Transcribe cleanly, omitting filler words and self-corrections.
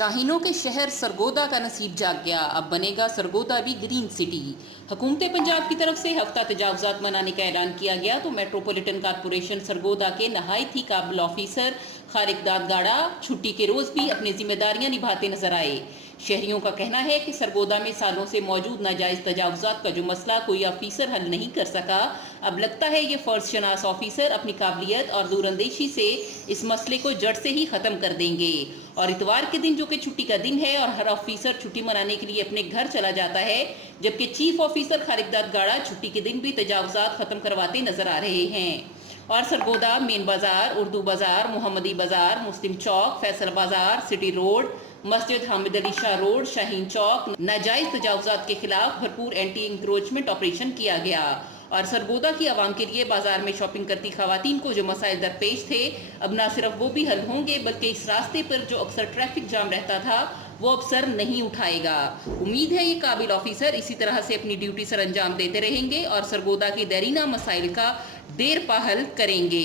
शाहीनों के शहर सरगोदा का नसीब जाग गया। अब बनेगा सरगोदा भी ग्रीन सिटी। हुकूमत पंजाब की तरफ से हफ्ता तजावुजात मनाने का ऐलान किया गया तो मेट्रोपॉलिटन कॉरपोरेशन सरगोदा के नहायत ही काबिल ऑफिसर खालिक दादगाड़ा छुट्टी के रोज भी अपनी जिम्मेदारियां निभाते नजर आए। शहरियों का कहना है कि सरगोदा में सालों से मौजूद नाजायज तजावुजात का जो मसला कोई ऑफिसर हल नहीं कर सका, अब लगता है ये फर्ज शनास ऑफिसर अपनी काबिलियत और दूरंदेशी से इस मसले को जड़ से ही खत्म कर देंगे। और इतवार के दिन, जो कि छुट्टी का दिन है, और हर ऑफिसर छुट्टी मनाने के लिए अपने घर चला जाता है, जबकि चीफ ऑफिसर खालिक दादगाड़ा छुट्टी के दिन भी तजावुजात खत्म करवाते नजर आ रहे हैं। और सरगोदा मेन बाजार, उर्दू बाजार, मोहम्मदी बाजार, मुस्लिम चौक, फैसल बाजार, सिटी रोड, मस्जिद हामिद अली शाह रोड, शाहीन चौक, नाजायज तजावुजात के खिलाफ भरपूर एंटी इंक्रोचमेंट ऑपरेशन किया गया। और सरगोदा की आवाम के लिए बाजार में शॉपिंग करती खवातीन को जो मसाइल दरपेश थे, अब ना सिर्फ वो भी हल होंगे, बल्कि इस रास्ते पर जो अक्सर ट्रैफिक जाम रहता था वो अब सर नहीं उठाएगा। उम्मीद है ये काबिल ऑफिसर इसी तरह से अपनी ड्यूटी सर अंजाम देते रहेंगे और सरगोदा के देरीना मसाइल का देर पा हल करेंगे।